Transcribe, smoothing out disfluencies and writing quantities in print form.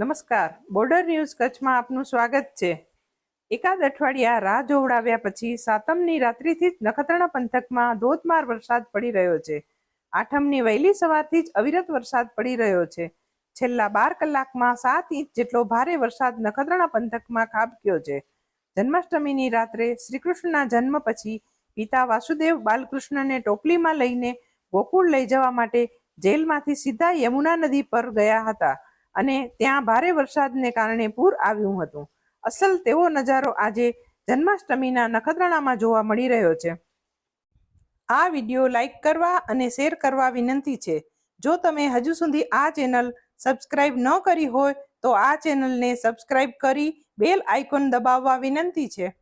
નમસ્કાર, border news કચ્છમાં આપનું સ્વાગત છે. એકાદ અઠવાડિયા રાહ જોવડાવ્યા પછી સાતમની રાત્રિથી જ નખત્રાણા પંથકમાં ધોધમાર વરસાદ પડી રહ્યો છે. આઠમની વહેલી સવારથી જ અવિરત વરસાદ પડી રહ્યો છે. છેલ્લા 12 કલાકમાં 7 ઇંચ જેટલો ભારે વરસાદ નખત્રાણા પંથકમાં ખાબક્યો છે. જન્માષ્ટમીની રાત્રે શ્રીકૃષ્ણના જન્મ પછી પિતા વાસુદેવ બાલકૃષ્ણને ટોપલીમાં લઈને ગોકુળ લઈ જવા માટે જેલમાંથી સીધા યમુના નદી પર ગયા હતા અને ત્યાં ભારે વરસાદને કારણે પૂર આવ્યું હતું. અસલ તેવો નજારો આજે જન્માષ્ટમીના નખત્રાણામાં જોવા મળી રહ્યો છે. આ વિડીયો લાઈક કરવા અને શેર કરવા વિનંતી છે. જો તમે હજુ સુધી આ ચેનલ સબસ્ક્રાઇબ ન કરી હોય તો આ ચેનલને સબસ્ક્રાઇબ કરી બેલ આઇકોન દબાવવા વિનંતી છે.